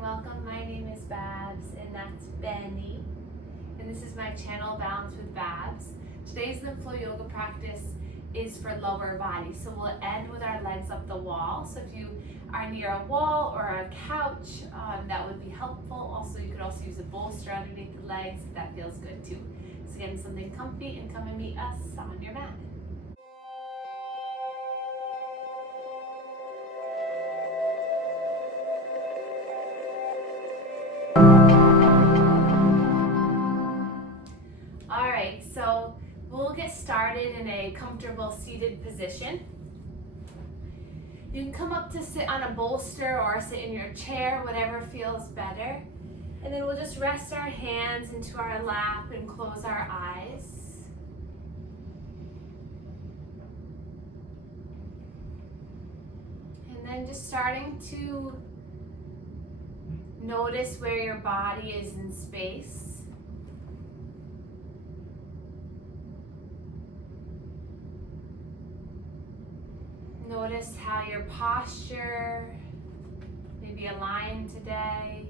and welcome. My name is Babz and that's Benny. And this is my channel, Balance with Babz. Today's Lymph Flow Yoga practice is for lower body. So we'll end with our legs up the wall. So if you are near a wall or a couch, that would be helpful. Also, you could also use a bolster underneath the legs if that feels good too. So get something comfy and come and meet us on your mat. Alright, so we'll get started in a comfortable seated position. You can come up to sit on a bolster or sit in your chair, whatever feels better. And then we'll just rest our hands into our lap and close our eyes. And then just starting to notice where your body is in space. Notice how your posture may be aligned today.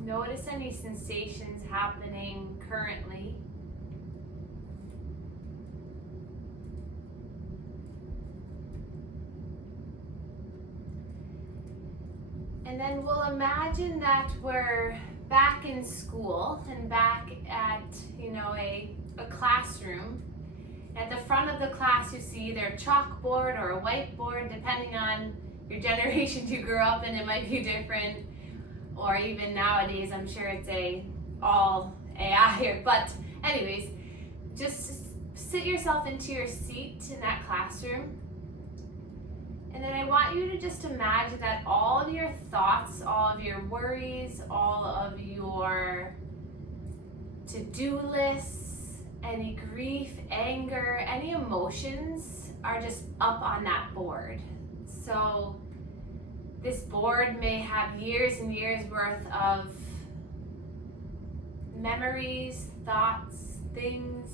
Notice any sensations happening currently. And then we'll imagine that we're back in school and back at, a classroom. At the front of the class you see either a chalkboard or a whiteboard, depending on your generation you grew up in, it might be different. Or even nowadays, I'm sure it's all AI here. But anyways, just sit yourself into your seat in that classroom. And then I want you to just imagine that all of your thoughts, all of your worries, all of your to-do lists, any grief, anger, any emotions are just up on that board. So this board may have years and years worth of memories, thoughts, things.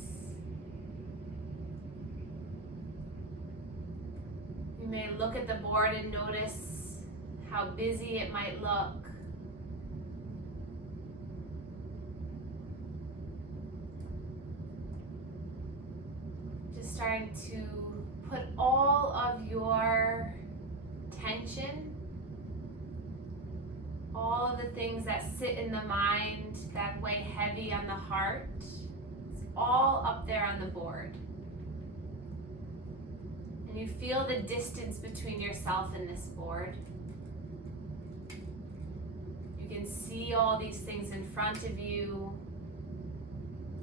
You may look at the board and notice how busy it might look. Just starting to put all of your tension, all of the things that sit in the mind that weigh heavy on the heart, it's all up there on the board. And you feel the distance between yourself and this board. You can see all these things in front of you,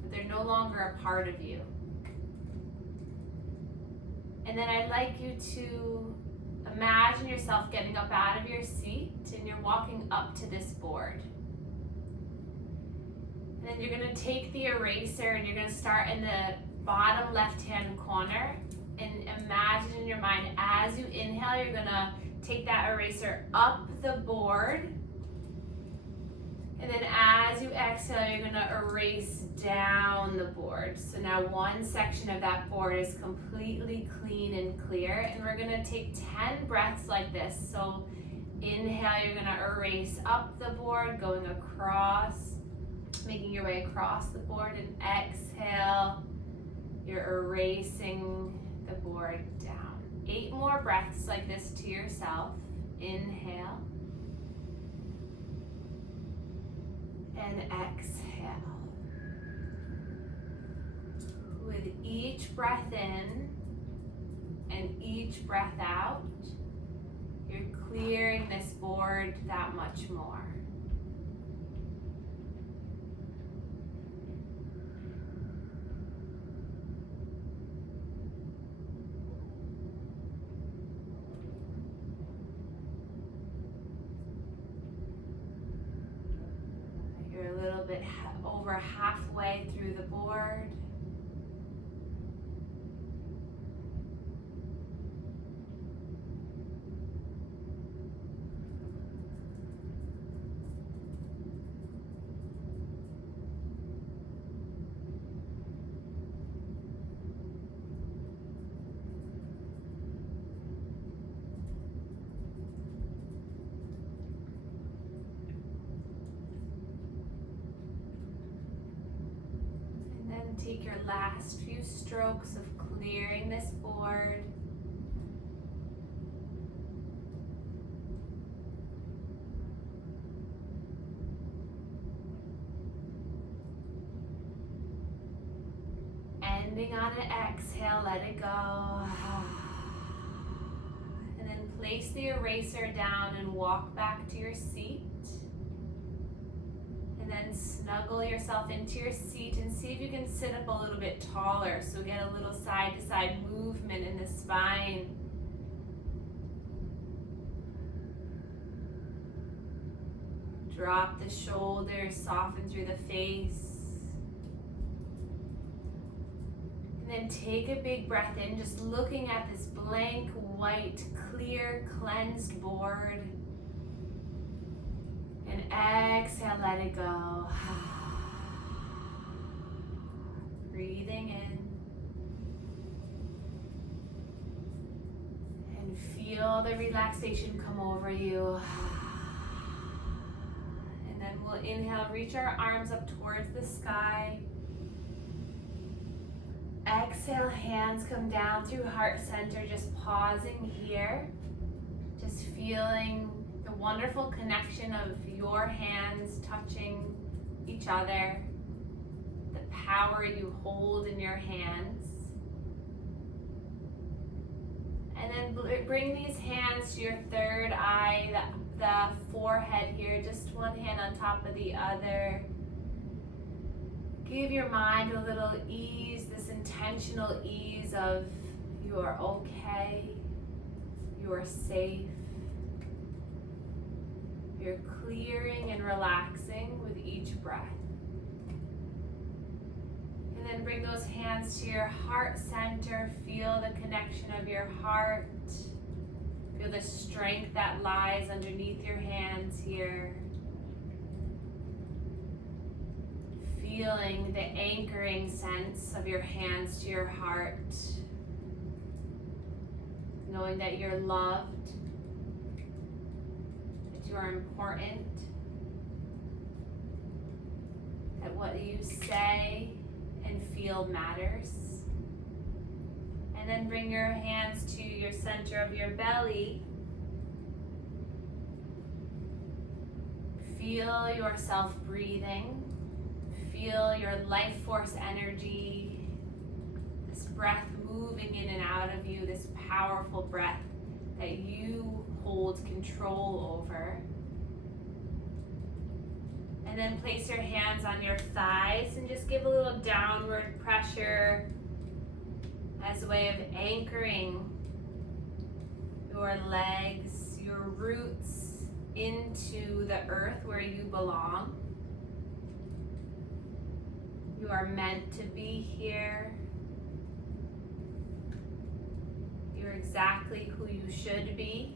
but they're no longer a part of you. And then I'd like you to imagine yourself getting up out of your seat and you're walking up to this board. And then you're going to take the eraser and you're going to start in the bottom left-hand corner. And imagine in your mind, as you inhale, you're going to take that eraser up the board. And then as you exhale, you're going to erase down the board. So now one section of that board is completely clean and clear. And we're going to take 10 breaths like this. So inhale, you're going to erase up the board, going across, making your way across the board. And exhale, you're erasing the board down. 8 more breaths like this to yourself. Inhale. And exhale. With each breath in and each breath out, you're clearing this board that much more. You're a little bit over halfway through the board. take your last few strokes of clearing this board. Ending on an exhale, let it go. And then place the eraser down and walk back to your seat. And then snuggle yourself into your seat and see if you can sit up a little bit taller. So get a little side to side movement in the spine. Drop the shoulders, soften through the face. And then take a big breath in, just looking at this blank, white, clear, cleansed board. And exhale, let it go. Breathing in. And feel the relaxation come over you. And then we'll inhale, reach our arms up towards the sky. Exhale, hands come down through heart center, just pausing here. Just feeling the wonderful connection of your hands touching each other. The power you hold in your hands. And then bring these hands to your third eye, the forehead here, just one hand on top of the other. Give your mind a little ease, this intentional ease of you are okay, you are safe. You're clearing and relaxing with each breath. And then bring those hands to your heart center. Feel the connection of your heart. Feel the strength that lies underneath your hands here. Feeling the anchoring sense of your hands to your heart. Knowing that you're loved, that you are important, that what you say and feel matters. And then bring your hands to your center of your belly. Feel yourself breathing. Feel your life force energy, this breath moving in and out of you, this powerful breath that you hold control over. And then place your hands on your thighs and just give a little downward pressure as a way of anchoring your legs, your roots into the earth where you belong. You are meant to be here. You're exactly who you should be.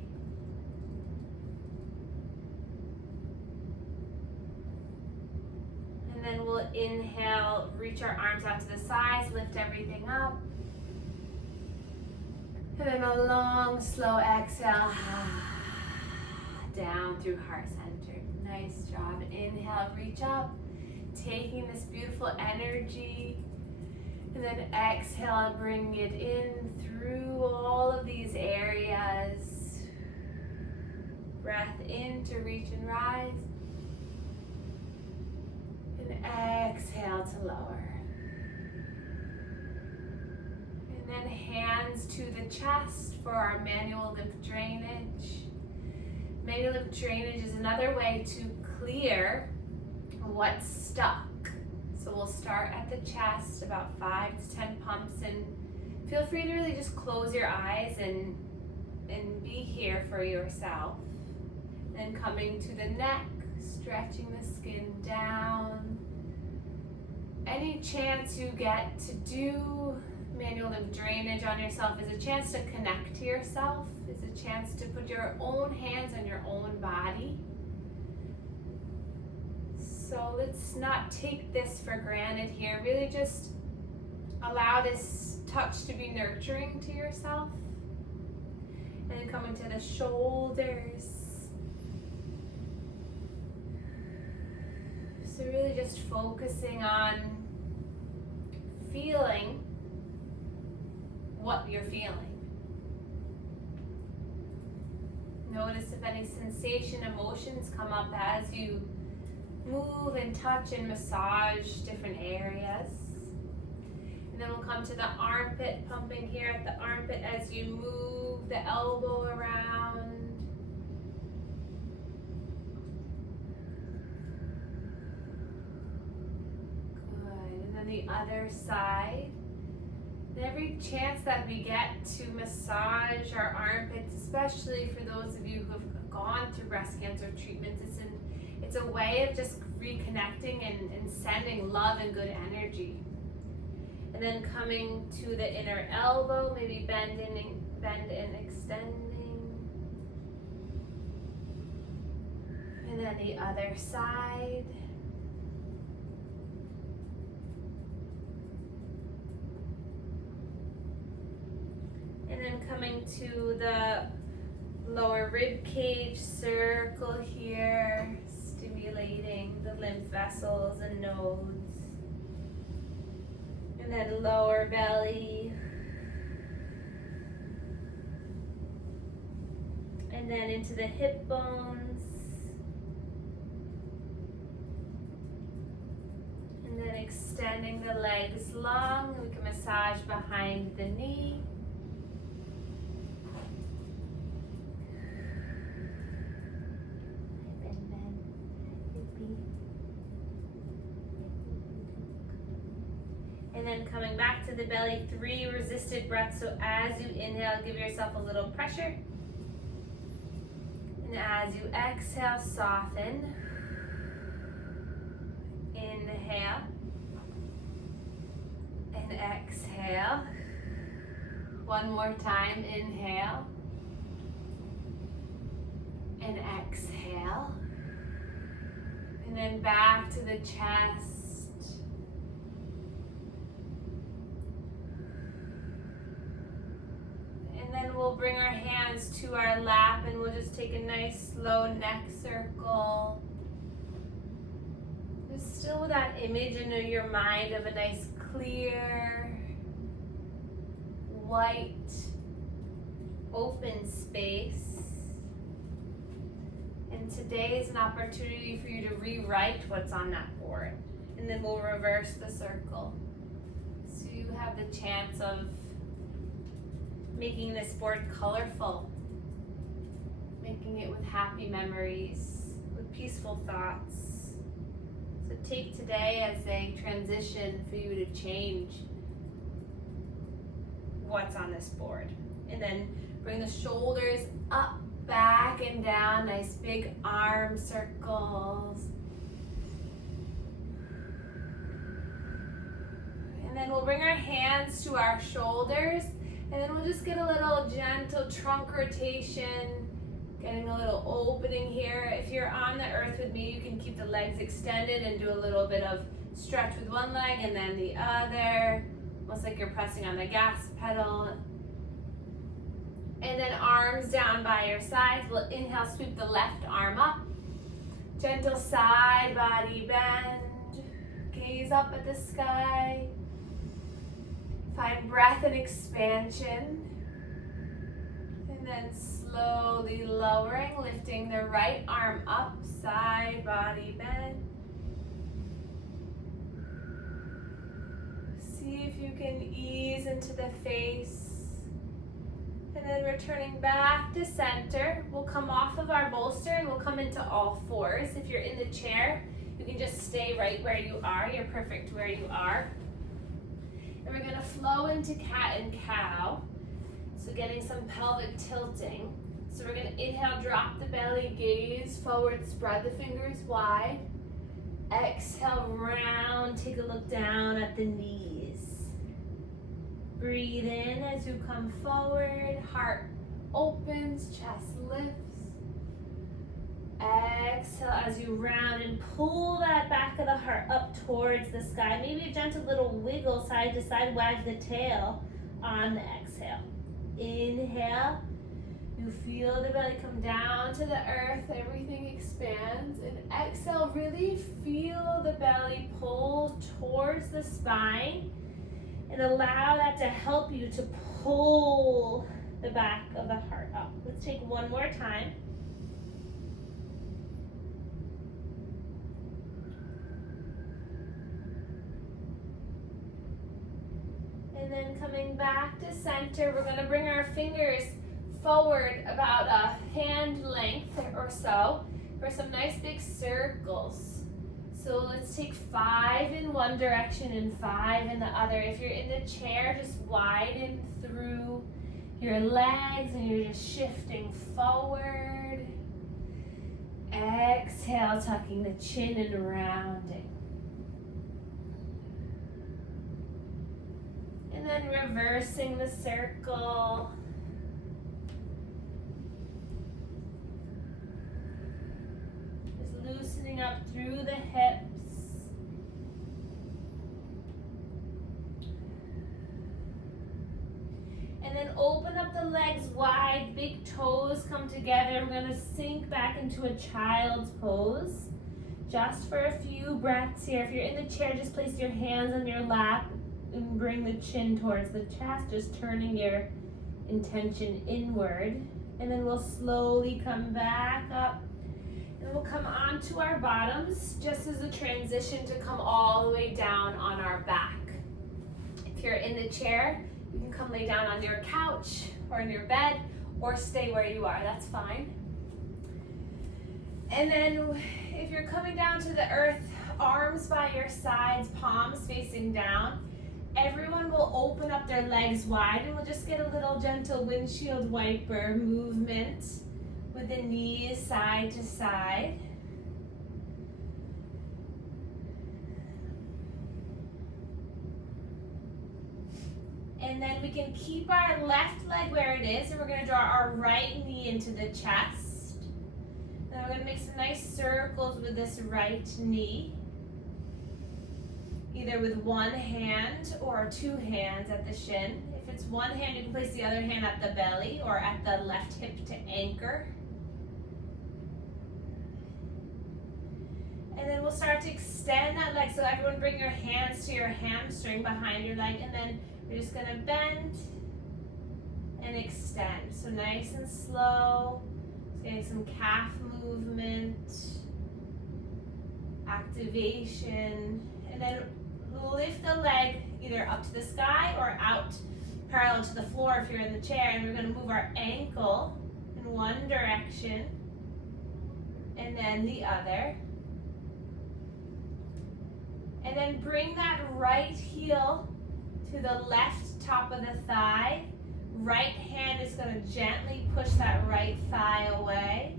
And then we'll inhale, reach our arms out to the sides, lift everything up. And then a long, slow exhale, down through heart center. Nice job. Inhale, reach up. Taking this beautiful energy, and then exhale and bring it in through all of these areas. Breath in to reach and rise, and exhale to lower. And then hands to the chest for our manual lymph drainage. Manual lymph drainage is another way to clear what's stuck. So we'll start at the chest, about 5 to 10 pumps, and feel free to really just close your eyes and be here for yourself. Then coming to the neck, stretching the skin down. Any chance you get to do manual lymph drainage on yourself is a chance to connect to yourself, is a chance to put your own hands on your own body. So let's not take this for granted here. Really just allow this touch to be nurturing to yourself. And then coming to the shoulders. So really just focusing on feeling what you're feeling. Notice if any sensation, emotions come up as you move and touch and massage different areas. And then we'll come to the armpit, pumping here at the armpit as you move the elbow around. Good. And then the other side. And every chance that we get to massage our armpits, especially for those of you who have gone through breast cancer treatments, it's a way of just reconnecting and sending love and good energy. And then coming to the inner elbow, maybe bend and extending. And then the other side. And then coming to the lower rib cage, circle here, stimulating the lymph vessels and nodes. And then lower belly. And then into the hip bones. And then extending the legs long. We can massage behind the knee. And then coming back to the belly, 3 resisted breaths. So as you inhale, give yourself a little pressure. And as you exhale, soften. Inhale. And exhale. One more time, inhale. And exhale. And then back to the chest. Then we'll bring our hands to our lap and we'll just take a nice slow neck circle. Just still with that image in your mind of a nice clear, white, open space. And today is an opportunity for you to rewrite what's on that board. And then we'll reverse the circle. So you have the chance of making this board colorful, making it with happy memories, with peaceful thoughts. So take today as a transition for you to change what's on this board. And then bring the shoulders up, back, and down, nice big arm circles. And then we'll bring our hands to our shoulders. And then we'll just get a little gentle trunk rotation, getting a little opening here. If you're on the earth with me, you can keep the legs extended and do a little bit of stretch with one leg and then the other, almost like you're pressing on the gas pedal. And then arms down by your sides. We'll inhale, sweep the left arm up. Gentle side body bend. Gaze up at the sky. Find breath and expansion. And then slowly lowering, lifting the right arm up, side body bend. See if you can ease into the face. And then returning back to center. We'll come off of our bolster and we'll come into all fours. If you're in the chair, you can just stay right where you are. You're perfect where you are. And we're going to flow into cat and cow. So getting some pelvic tilting. So we're going to inhale, drop the belly, gaze forward, spread the fingers wide. Exhale, round, take a look down at the knees. Breathe in as you come forward, heart opens, chest lifts. Exhale as you round and pull that back of the heart up towards the sky. Maybe a gentle little wiggle side to side, wag the tail on the exhale. Inhale, you feel the belly come down to the earth, everything expands. And exhale, really feel the belly pull towards the spine. And allow that to help you to pull the back of the heart up. Let's take one more time. And then coming back to center, we're going to bring our fingers forward about a hand length or so for some nice big circles. So let's take 5 in one direction and 5 in the other. If you're in the chair, just widen through your legs and you're just shifting forward. Exhale, tucking the chin and rounding. And then reversing the circle. Loosening up through the hips. And then open up the legs wide, big toes come together. We're going to sink back into a child's pose. Just for a few breaths here. If you're in the chair, just place your hands on your lap and bring the chin towards the chest, just turning your intention inward. And then we'll slowly come back up. And we'll come onto our bottoms just as a transition to come all the way down on our back. If you're in the chair, you can come lay down on your couch or in your bed or stay where you are, that's fine. And then if you're coming down to the earth, arms by your sides, palms facing down, everyone will open up their legs wide and we'll just get a little gentle windshield wiper movement with the knees side to side. And then we can keep our left leg where it is, and we're going to draw our right knee into the chest. Then we're going to make some nice circles with this right knee, either with one hand or 2 hands at the shin. If it's one hand, you can place the other hand at the belly or at the left hip to anchor. And then we'll start to extend that leg. So everyone bring your hands to your hamstring behind your leg, and then you're just gonna bend and extend. So nice and slow, just getting some calf movement, activation, and then lift the leg either up to the sky or out parallel to the floor if you're in the chair, and we're gonna move our ankle in one direction and then the other. And then bring that right heel to the left top of the thigh. Right hand is going to gently push that right thigh away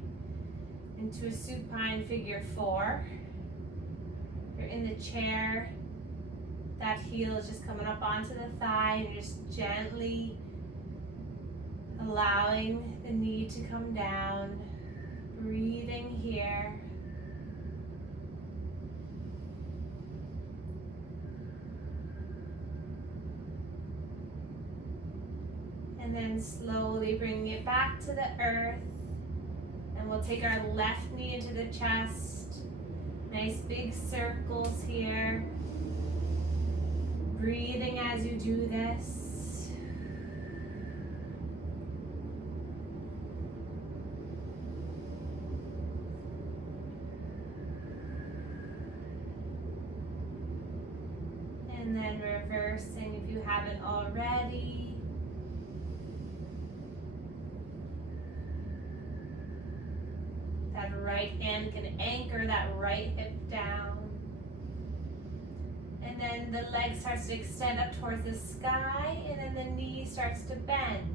into a supine figure 4. If you're in the chair, that heel is just coming up onto the thigh and just gently allowing the knee to come down. Breathing here. And then slowly bringing it back to the earth. And we'll take our left knee into the chest. Nice big circles here. Breathing as you do this. And then reversing if you haven't already. That right hand can anchor that right hip down. And then the leg starts to extend up towards the sky, and then the knee starts to bend.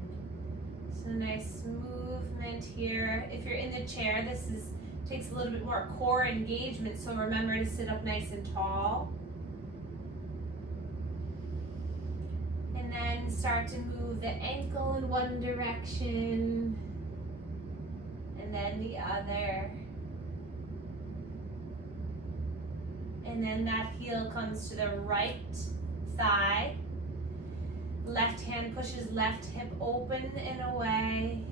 So nice movement here. If you're in the chair, takes a little bit more core engagement, so remember to sit up nice and tall. And then start to move the ankle in one direction, and then the other. And then that heel comes to the right thigh. Left hand pushes left hip open and away.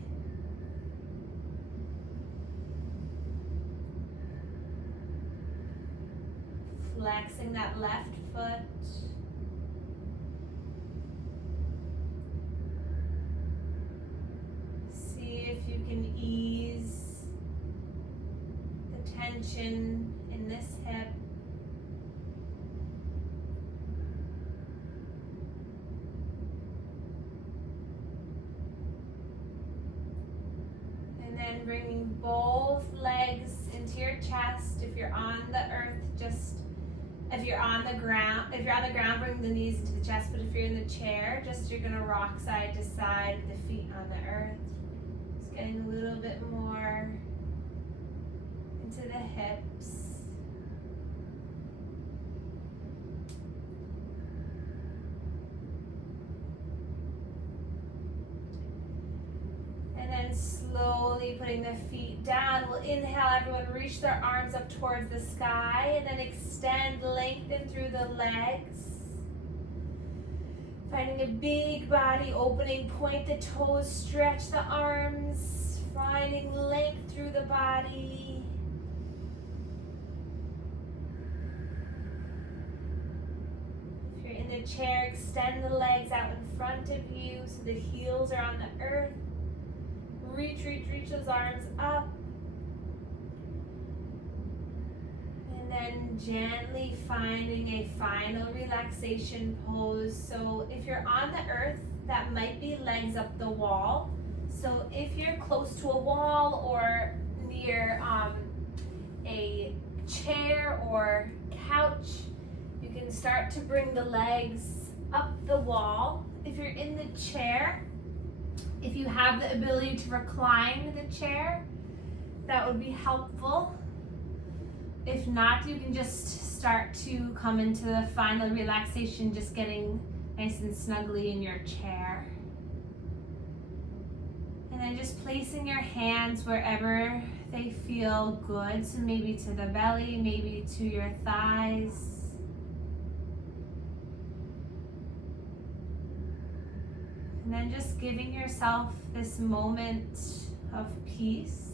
Flexing that left foot. can ease the tension in this hip. And then bringing both legs into your chest. If you're on the earth, if you're on the ground, bring the knees into the chest. But if you're in the chair, you're gonna rock side to side with the feet on the earth. Just getting a little bit more into the hips. And then slowly putting the feet down. We'll inhale, everyone reach their arms up towards the sky, and then extend, lengthen through the legs. Finding a big body opening, point the toes, stretch the arms, finding length through the body. If you're in the chair, extend the legs out in front of you so the heels are on the earth. Reach those arms up. And then gently finding a final relaxation pose. So if you're on the earth, that might be legs up the wall. So if you're close to a wall or near a chair or couch, you can start to bring the legs up the wall. If you're in the chair, if you have the ability to recline the chair, that would be helpful. If not, you can just start to come into the final relaxation, just getting nice and snugly in your chair. And then just placing your hands wherever they feel good. So maybe to the belly, maybe to your thighs. And then just giving yourself this moment of peace.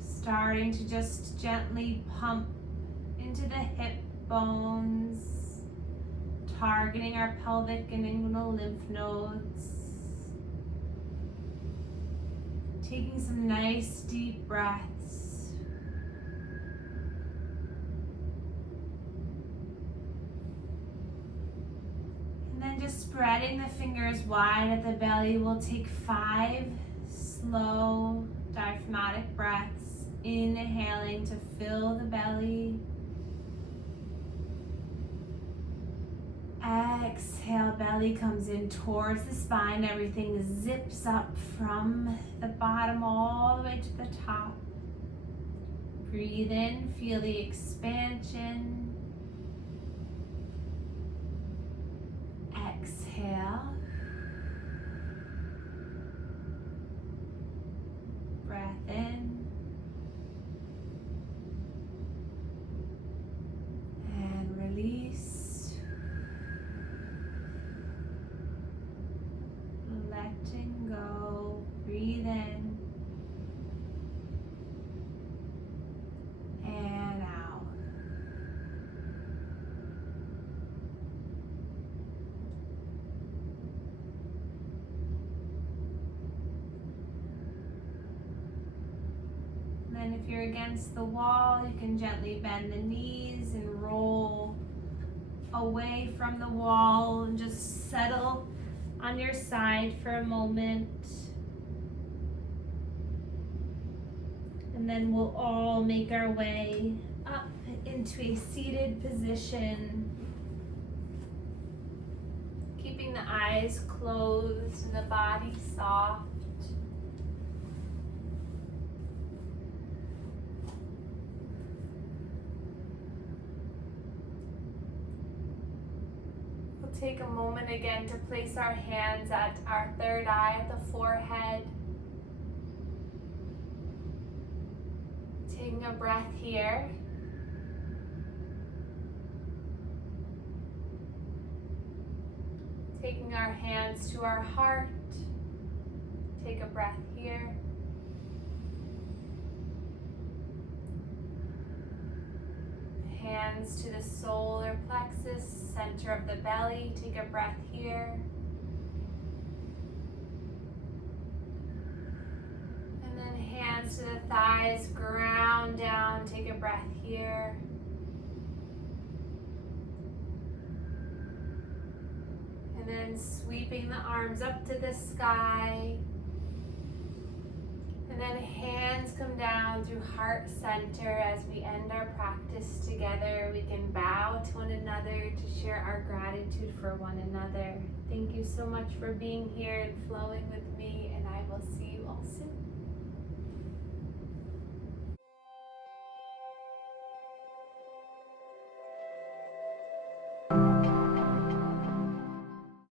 Starting to just gently pump into the hip bones, targeting our pelvic and inguinal lymph nodes. Taking some nice deep breaths. And then just spreading the fingers wide at the belly. We'll take 5 slow diaphragmatic breaths. Inhaling to fill the belly. Exhale, belly comes in towards the spine. Everything zips up from the bottom all the way to the top. Breathe in, feel the expansion. Exhale. Breath in. And release. Letting go. Breathe in. And out. And then if you're against the wall, you can gently bend the knees and roll away from the wall and just settle on your side for a moment. And then we'll all make our way up into a seated position. Keeping the eyes closed and the body soft. We'll take a moment again to place our hands at our third eye, at the forehead. Taking a breath here. Taking our hands to our heart. Take a breath here. Hands to the solar plexus, center of the belly. Take a breath here. hands to the thighs, ground down, take a breath here. And then sweeping the arms up to the sky. And then hands come down through heart center as we end our practice together. We can bow to one another to share our gratitude for one another. Thank you so much for being here and flowing with me, and I will see you all soon.